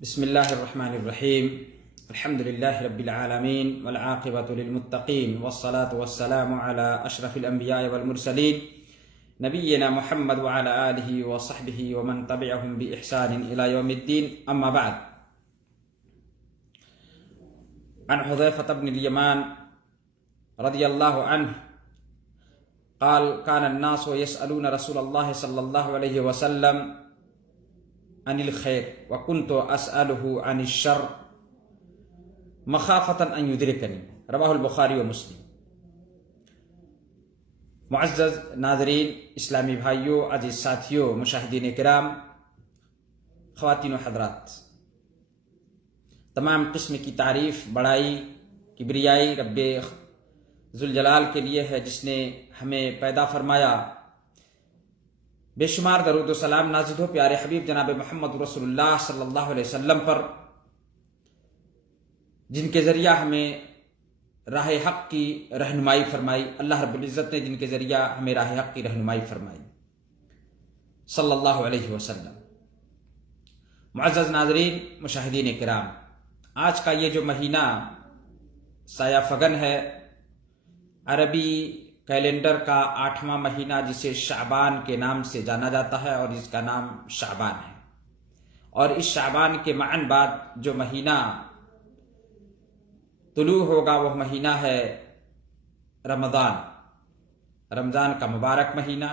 بسم الله الرحمن الرحيم. الحمد لله رب العالمين والعاقبة للمتقين والصلاة والسلام على أشرف الأنبياء والمرسلين نبينا محمد وعلى آله وصحبه ومن تبعهم بإحسان إلى يوم الدين. أما بعد، عن حذيفة بن اليمان رضي الله عنه قال: كان الناس يسألون رسول الله صلى الله عليه وسلم عن الخير وكنت أسأله عن الشر مخافة أن يدركني. رواه البخاری و مسلم. معزز ناظرین، اسلامی بھائیوں، عزیز ساتھیوں، مشاہدین کرام، خواتین و حضرات، تمام قسم کی تعریف، بڑائی، کبریائی رب ذوالجلال کے لیے ہے، جس نے ہمیں پیدا فرمایا. بے شمار درود و سلام نازل ہو پیارے حبیب جناب محمد رسول اللہ صلی اللہ علیہ وسلم پر، جن کے ذریعہ ہمیں راہ حق کی رہنمائی فرمائی. اللہ رب العزت نے جن کے ذریعہ ہمیں راہ حق کی رہنمائی فرمائی، صلی اللہ علیہ وسلم. معزز ناظرین، مشاہدین کرام، آج کا یہ جو مہینہ سایہ فگن ہے، عربی کیلنڈر کا 8واں مہینہ، جسے شعبان کے نام سے جانا جاتا ہے اور جس کا نام شعبان ہے. اور اس شعبان کے معاً بعد جو مہینہ طلوع ہوگا وہ مہینہ ہے رمضان کا مبارک مہینہ.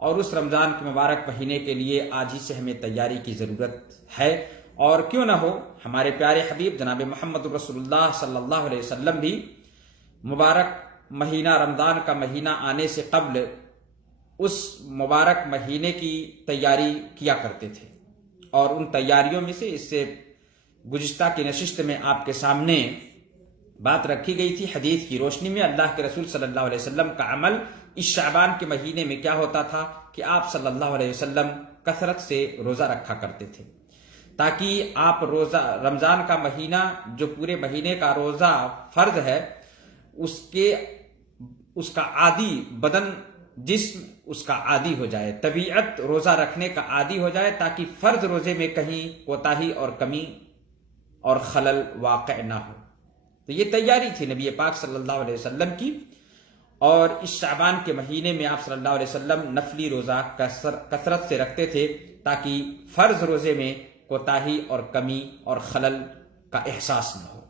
اور اس رمضان کے مبارک مہینے کے لیے آج ہی سے ہمیں تیاری کی ضرورت ہے. اور کیوں نہ ہو، ہمارے پیارے حبیب جناب محمد رسول اللہ صلی اللہ علیہ وسلم بھی مبارک مہینہ رمضان کا مہینہ آنے سے قبل اس مبارک مہینے کی تیاری کیا کرتے تھے. اور ان تیاریوں میں سے اس سے گزشتہ کی نشست میں آپ کے سامنے بات رکھی گئی تھی. حدیث کی روشنی میں اللہ کے رسول صلی اللہ علیہ وسلم کا عمل اس شعبان کے مہینے میں کیا ہوتا تھا کہ آپ صلی اللہ علیہ وسلم کثرت سے روزہ رکھا کرتے تھے، تاکہ آپ رمضان کا مہینہ، جو پورے مہینے کا روزہ فرض ہے، اس کا عادی بدن، جسم اس کا عادی ہو جائے، طبیعت روزہ رکھنے کا عادی ہو جائے، تاکہ فرض روزے میں کہیں کوتاہی اور کمی اور خلل واقع نہ ہو. تو یہ تیاری تھی نبی پاک صلی اللہ علیہ وسلم کی. اور اس شعبان کے مہینے میں آپ صلی اللہ علیہ وسلم نفلی روزہ کثرت سے رکھتے تھے، تاکہ فرض روزے میں کوتاہی اور کمی اور خلل کا احساس نہ ہو.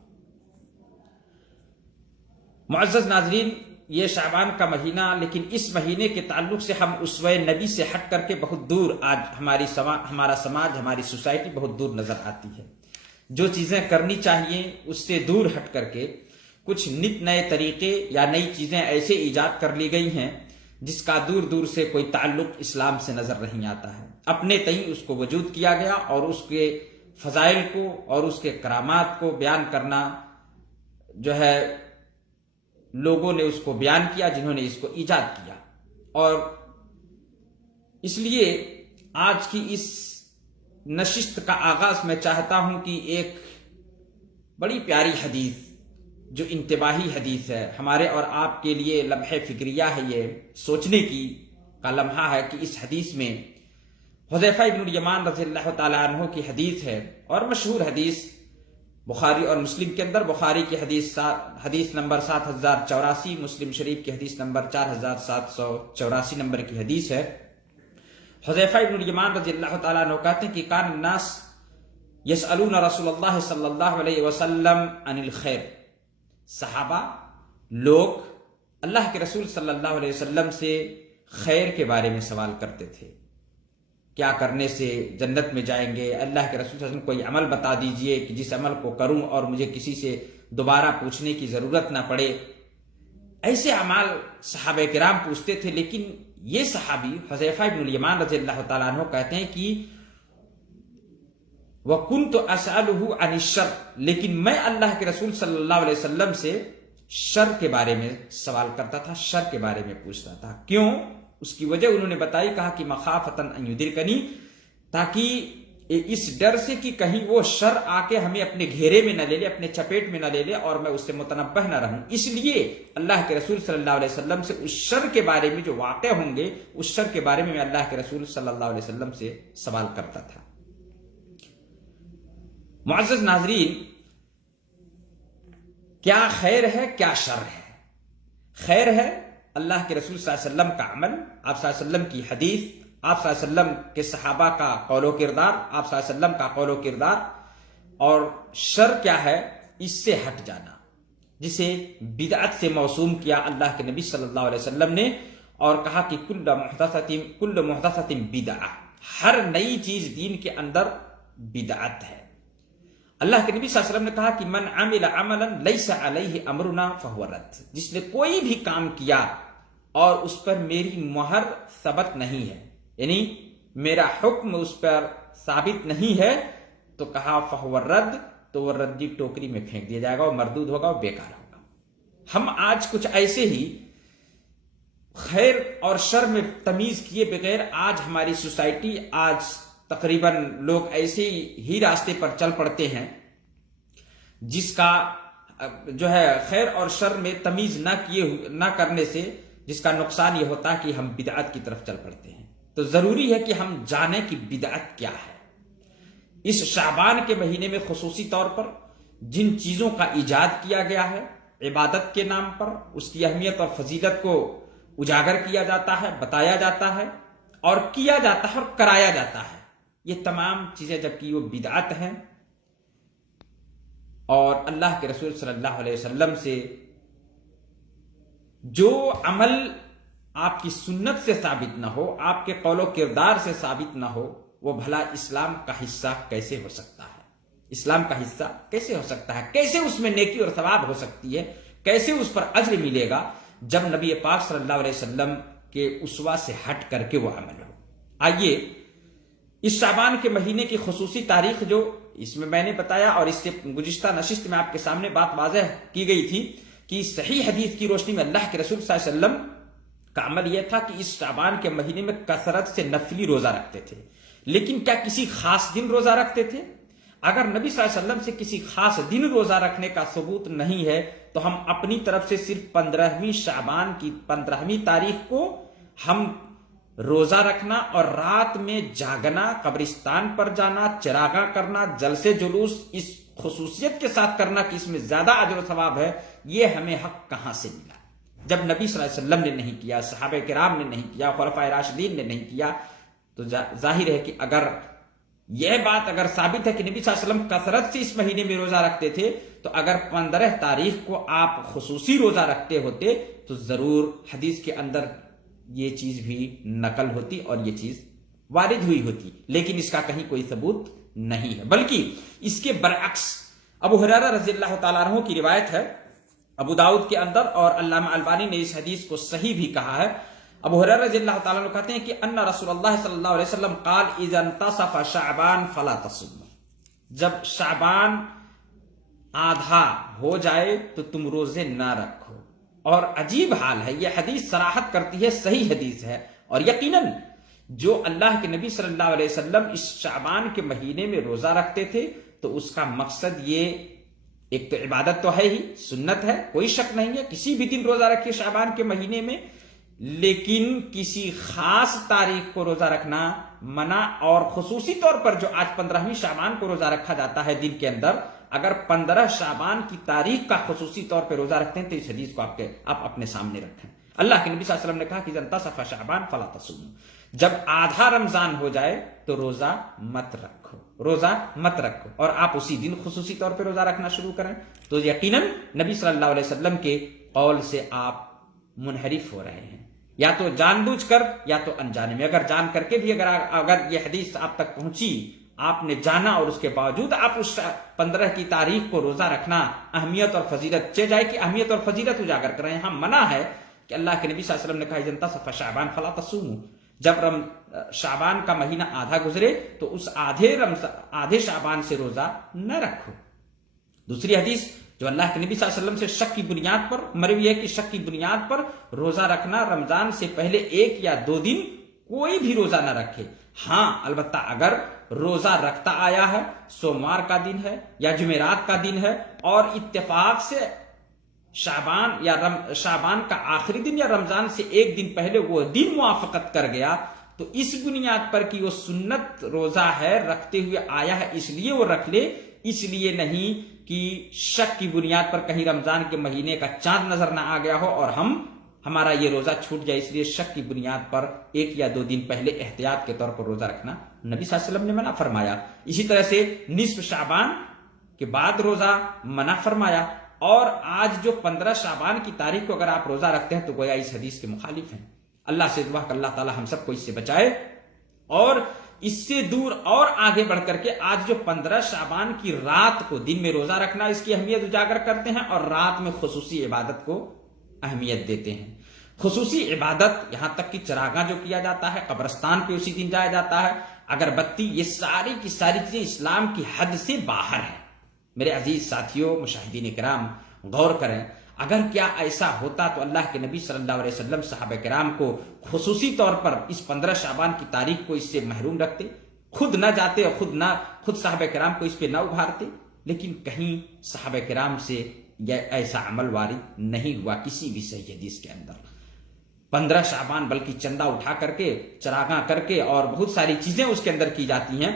معزز ناظرین، یہ شعبان کا مہینہ، لیکن اس مہینے کے تعلق سے ہم اسوہ نبی سے ہٹ کر کے بہت دور، آج ہمارا سماج، ہماری سوسائٹی بہت دور نظر آتی ہے. جو چیزیں کرنی چاہیے اس سے دور ہٹ کر کے کچھ نت نئے طریقے یا نئی چیزیں ایسے ایجاد کر لی گئی ہیں جس کا دور دور سے کوئی تعلق اسلام سے نظر نہیں آتا ہے. اپنے تئیں اس کو وجود کیا گیا اور اس کے فضائل کو اور اس کے کرامات کو بیان کرنا جو ہے، لوگوں نے اس کو بیان کیا جنہوں نے اس کو ایجاد کیا. اور اس لیے آج کی اس نشست کا آغاز میں چاہتا ہوں کہ ایک بڑی پیاری حدیث، جو انتباہی حدیث ہے، ہمارے اور آپ کے لیے لمحہ فکریہ ہے، یہ سوچنے کا لمحہ ہے کہ اس حدیث میں حذیفہ ابن الیمان رضی اللہ تعالیٰ عنہ کی حدیث ہے، اور مشہور حدیث بخاری اور مسلم کے اندر. بخاری کی حدیث نمبر 7084، مسلم شریف کی حدیث نمبر 4784 نمبر کی حدیث ہے. حذیفہ ابن الیمان رضی اللہ تعالیٰ عنہ کہتے ہیں کہ کان الناس یسألون رسول اللہ صلی اللہ علیہ وسلم عن الخیر. صحابہ، لوگ اللہ کے رسول صلی اللہ علیہ وسلم سے خیر کے بارے میں سوال کرتے تھے. کیا کرنے سے جنت میں جائیں گے؟ اللہ کے رسول صلی اللہ علیہ وسلم کوئی عمل بتا دیجئے کہ جس عمل کو کروں اور مجھے کسی سے دوبارہ پوچھنے کی ضرورت نہ پڑے. ایسے اعمال صحابہ کرام پوچھتے تھے. لیکن یہ صحابی حذیفہ ابن الیمان رضی اللہ تعالیٰ عنہ کہتے ہیں کہ وَكُنْتُ أَسْأَلُهُ عَنِ الشَّرِّ، لیکن میں اللہ کے رسول صلی اللہ علیہ وسلم سے شر کے بارے میں سوال کرتا تھا، شر کے بارے میں پوچھتا تھا. کیوں؟ اس کی وجہ انہوں نے بتائی، کہا کہ مخافۃ ان یدرکنی، تاکہ اس ڈر سے کہ کہیں وہ شر آ کے ہمیں اپنے گھیرے میں نہ لے لے، اپنے چپیٹ میں نہ لے لے اور میں اس سے متنبہ نہ رہوں. اس لیے اللہ کے رسول صلی اللہ علیہ وسلم سے اس شر کے بارے میں جو واقع ہوں گے، اس شر کے بارے میں اللہ کے رسول صلی اللہ علیہ وسلم سے سوال کرتا تھا. معزز ناظرین، کیا خیر ہے کیا شر ہے؟ خیر ہے اللہ کے رسول صلی اللہ علیہ وسلم کا عمل، آپ صلی اللہ علیہ وسلم کی حدیث، آپ صلی اللہ علیہ وسلم کے صحابہ کا قول و کردار، آپ صلی اللہ علیہ وسلم کا قول و کردار. اور شر کیا ہے؟ اس سے ہٹ جانا، جسے بدعت سے موسوم کیا اللہ کے نبی صلی اللہ علیہ وسلم نے، اور کہا کہ کل محدثۃ بدعہ، ہر نئی چیز دین کے اندر بدعت ہے. اللہ کے نبی صلی اللہ علیہ وسلم نے کہا کہ من عمل عملا لیس علیہ امرنا فہو رد، جس نے کوئی بھی کام کیا اور اس پر میری مہر ثبت نہیں ہے، یعنی میرا حکم اس پر ثابت نہیں ہے، تو کہا فہو رد، تو وہ ردی ٹوکری میں پھینک دیا جائے گا، وہ مردود ہوگا، وہ بیکار ہوگا. ہم آج کچھ ایسے ہی خیر اور شر میں تمیز کیے بغیر آج ہماری سوسائٹی، آج تقریباً لوگ ایسے ہی راستے پر چل پڑتے ہیں جس کا جو ہے خیر اور شر میں تمیز نہ کرنے سے جس کا نقصان یہ ہوتا ہے کہ ہم بدعت کی طرف چل پڑتے ہیں. تو ضروری ہے کہ ہم جانیں کہ بدعت کیا ہے. اس شعبان کے مہینے میں خصوصی طور پر جن چیزوں کا ایجاد کیا گیا ہے عبادت کے نام پر، اس کی اہمیت اور فضیلت کو اجاگر کیا جاتا ہے، بتایا جاتا ہے اور کیا جاتا ہے اور کرایا جاتا ہے. یہ تمام چیزیں جبکہ وہ بدعت ہیں اور اللہ کے رسول صلی اللہ علیہ وسلم سے جو عمل آپ کی سنت سے ثابت نہ ہو، آپ کے قول و کردار سے ثابت نہ ہو، وہ بھلا اسلام کا حصہ کیسے ہو سکتا ہے؟ اسلام کا حصہ کیسے ہو سکتا ہے؟ کیسے اس میں نیکی اور ثواب ہو سکتی ہے؟ کیسے اس پر اجر ملے گا جب نبی پاک صلی اللہ علیہ وسلم کے اسوہ سے ہٹ کر کے وہ عمل ہو؟ آئیے اس شعبان کے مہینے کی خصوصی تاریخ جو اس میں نے بتایا، اور اس سے گزشتہ نشست میں آپ کے سامنے بات واضح کی گئی تھی کہ صحیح حدیث کی روشنی میں اللہ کے رسول صلی اللہ علیہ وسلم کا عمل یہ تھا کہ اس شعبان کے مہینے میں کثرت سے نفلی روزہ رکھتے تھے. لیکن کیا کسی خاص دن روزہ رکھتے تھے؟ اگر نبی صلی اللہ علیہ وسلم سے کسی خاص دن روزہ رکھنے کا ثبوت نہیں ہے تو ہم اپنی طرف سے صرف 15ویں شعبان کی 15ویں تاریخ کو ہم روزہ رکھنا اور رات میں جاگنا، قبرستان پر جانا، چراغاں کرنا، جلسے جلوس اس خصوصیت کے ساتھ کرنا کہ اس میں زیادہ اجر و ثواب ہے، یہ ہمیں حق کہاں سے ملا؟ جب نبی صلی اللہ علیہ وسلم نے نہیں کیا، صحابہ کرام نے نہیں کیا، خلفائے راشدین نے نہیں کیا، تو ظاہر ہے کہ اگر یہ بات اگر ثابت ہے کہ نبی صلی اللہ علیہ وسلم کثرت سے اس مہینے میں روزہ رکھتے تھے، تو اگر 15 تاریخ کو آپ خصوصی روزہ رکھتے ہوتے تو ضرور حدیث کے اندر یہ چیز بھی نقل ہوتی اور یہ چیز وارد ہوئی ہوتی. لیکن اس کا کہیں کوئی ثبوت نہیں ہے، بلکہ اس کے برعکس ابو ہریرہ رضی اللہ تعالیٰ عنہ کی روایت ہے ابو داؤد کے اندر، اور علامہ البانی نے اس حدیث کو صحیح بھی کہا ہے. ابو ہریرہ رضی اللہ تعالیٰ عنہ کہتے ہیں کہ ان رسول اللہ صلی اللہ علیہ وسلم قال اذا انتصف شعبان فلا تصوم، جب شعبان آدھا ہو جائے تو تم روزے نہ رکھو. اور عجیب حال ہے، یہ حدیث صراحت کرتی ہے، صحیح حدیث ہے، اور یقیناً جو اللہ کے نبی صلی اللہ علیہ وسلم اس شعبان کے مہینے میں روزہ رکھتے تھے تو اس کا مقصد یہ ایک تو عبادت تو ہے ہی، سنت ہے، کوئی شک نہیں ہے، کسی بھی دن روزہ رکھیے شعبان کے مہینے میں، لیکن کسی خاص تاریخ کو روزہ رکھنا منع. اور خصوصی طور پر جو آج 15ویں شعبان کو روزہ رکھا جاتا ہے دن کے اندر، اگر 15 شعبان کی تاریخ کا خصوصی طور پہ روزہ رکھتے ہیں تو اس حدیث کو آپ اپنے سامنے رکھیں. اللہ کے نبی صلی اللہ علیہ وسلم نے کہا کہ انتصف شعبان فلا تصوموا، جب آدھا رمضان ہو جائے تو روزہ مت رکھو، روزہ مت رکھو، اور آپ اسی دن خصوصی طور پہ روزہ رکھنا شروع کریں. تو یقیناً نبی صلی اللہ علیہ وسلم کے قول سے آپ منحرف ہو رہے ہیں، یا تو جان بوجھ کر یا تو انجانے میں. اگر جان کر کے بھی اگر یہ حدیث آپ تک پہنچی، آپ نے جانا اور اس کے باوجود آپ اس 15 کی تاریخ کو روزہ رکھنا اہمیت اور فضیلت چہ جائے کہ اہمیت اور فضیلت اجاگر کر رہے ہیں. ہم منع ہے کہ اللہ کے نبی صلی اللہ علیہ وسلم نے کہا اذا انتصف شعبان فلا تصوموا، جب شعبان کا مہینہ آدھا گزرے تو اس آدھے شعبان سے روزہ نہ رکھو. دوسری حدیث جو اللہ کے نبی صلی اللہ علیہ وسلم سے شک کی بنیاد پر مروی ہے کہ شک کی بنیاد پر روزہ رکھنا رمضان سے پہلے 1 یا 2 دن کوئی بھی روزہ نہ رکھے. ہاں البتہ اگر روزہ رکھتا آیا ہے، سوموار کا دن ہے یا جمعرات کا دن ہے، اور اتفاق سے شعبان یا شعبان کا آخری دن یا رمضان سے 1 دن پہلے وہ دن موافقت کر گیا، تو اس بنیاد پر کہ وہ سنت روزہ ہے رکھتے ہوئے آیا ہے اس لیے وہ رکھ لے، اس لیے نہیں کہ شک کی بنیاد پر کہیں رمضان کے مہینے کا چاند نظر نہ آ گیا ہو اور ہمارا یہ روزہ چھوٹ جائے، اس لیے شک کی بنیاد پر 1 یا 2 دن پہلے احتیاط کے طور پر روزہ رکھنا نبی صلی اللہ علیہ وسلم نے منع فرمایا۔ اسی طرح سے نصف شعبان کے بعد روزہ منع فرمایا، اور آج جو 15 شعبان کی تاریخ کو اگر آپ روزہ رکھتے ہیں تو گویا اس حدیث کے مخالف ہیں۔ اللہ سے دعا کہ اللہ تعالی ہم سب کو اس سے بچائے، اور اس سے دور اور آگے بڑھ کر کے آج جو 15 شعبان کی رات کو دن میں روزہ رکھنا اس کی اہمیت اجاگر کرتے ہیں، اور رات میں خصوصی عبادت کو اہمیت دیتے ہیں۔ خصوصی عبادت یہاں تک کہ چراغاں جو کیا جاتا ہے، قبرستان پہ اسی دن جایا جاتا ہے، اگربتی، یہ ساری کی ساری چیزیں اسلام کی حد سے باہر ہیں۔ میرے عزیز ساتھیوں، مشاہدین کرام، غور کریں، اگر کیا ایسا ہوتا تو اللہ کے نبی صلی اللہ علیہ وسلم صحابہ کرام کو خصوصی طور پر اس 15 شعبان کی تاریخ کو اس سے محروم رکھتے، خود نہ جاتے اور خود صحابہ کرام کو اس پہ نہ ابھارتے؟ لیکن کہیں صحابہ کرام سے ایسا عمل وارد نہیں ہوا کسی بھی صحیح حدیث کے اندر۔ 15 شعبان بلکہ چندہ اٹھا کر کے، چراغاں کر کے، اور بہت ساری چیزیں اس کے اندر کی جاتی ہیں،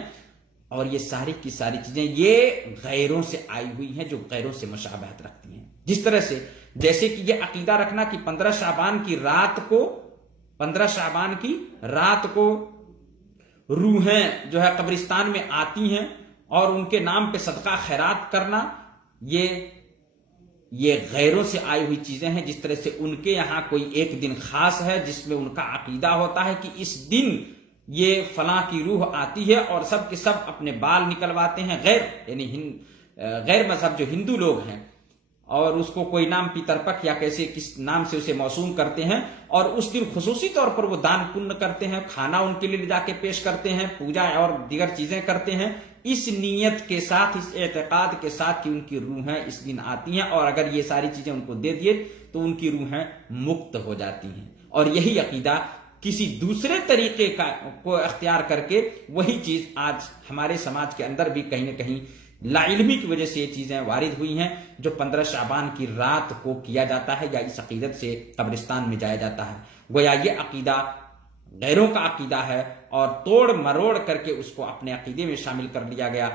اور یہ ساری کی ساری چیزیں یہ غیروں سے آئی ہوئی ہیں جو غیروں سے مشابہت رکھتی ہیں۔ جس طرح سے جیسے کہ یہ عقیدہ رکھنا کہ 15 شعبان کی رات کو روحیں جو ہے قبرستان میں آتی ہیں اور ان کے نام پہ صدقہ خیرات کرنا، یہ غیروں سے آئی ہوئی چیزیں ہیں۔ جس طرح سے ان کے یہاں کوئی ایک دن خاص ہے جس میں ان کا عقیدہ ہوتا ہے کہ اس دن یہ فلاں کی روح آتی ہے، اور سب کے سب اپنے بال نکلواتے ہیں، غیر مذہب جو ہندو لوگ ہیں، اور اس کو کوئی نام پیتر پک یا کس نام سے اسے موسوم کرتے ہیں، اور اس دن خصوصی طور پر وہ دان پن کرتے ہیں، کھانا ان کے لیے لے جا کے پیش کرتے ہیں، پوجا اور دیگر چیزیں کرتے ہیں، اس نیت کے ساتھ، اس اعتقاد کے ساتھ کہ ان کی روحیں اس دن آتی ہیں، اور اگر یہ ساری چیزیں ان کو دے دیے تو ان کی روحیں مکت ہو جاتی ہیں۔ اور یہی عقیدہ کسی دوسرے طریقے کو اختیار کر کے وہی چیز آج ہمارے سماج کے اندر بھی کہیں نہ کہیں لا علمی کی وجہ سے یہ چیزیں وارد ہوئی ہیں، جو 15 شعبان کی رات کو کیا جاتا ہے یا اس عقیدت سے قبرستان میں جایا جاتا ہے۔ گویا یہ عقیدہ غیروں کا عقیدہ ہے، اور توڑ مروڑ کر کے اس کو اپنے عقیدے میں شامل کر لیا گیا۔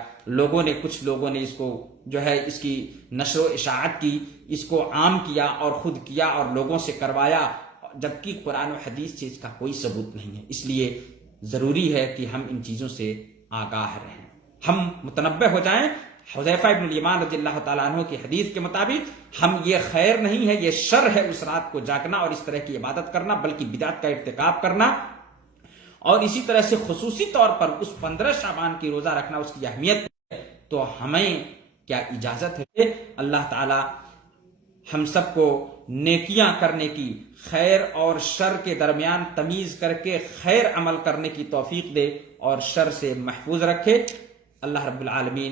کچھ لوگوں نے اس کو جو ہے اس کی نشر و اشاعت کی، اس کو عام کیا اور خود کیا اور لوگوں سے کروایا، جبکہ قرآن و حدیث سے اس کا کوئی ثبوت نہیں ہے۔ اس لیے ضروری ہے کہ ہم ان چیزوں سے آگاہ رہیں، ہم متنبہ ہو جائیں۔ حذیفہ ابن الیمان رضی اللہ تعالیٰ عنہ کی حدیث کے مطابق یہ خیر نہیں ہے، یہ شر ہے اس رات کو جاگنا اور اس طرح کی عبادت کرنا، بلکہ بدعت کا ارتکاب کرنا۔ اور اسی طرح سے خصوصی طور پر اس 15 شعبان کی روزہ رکھنا، اس کی اہمیت ہے، تو ہمیں کیا اجازت ہے؟ اللہ تعالی ہم سب کو نیکیاں کرنے کی، خیر اور شر کے درمیان تمیز کر کے خیر عمل کرنے کی توفیق دے اور شر سے محفوظ رکھے۔ اللہ رب العالمین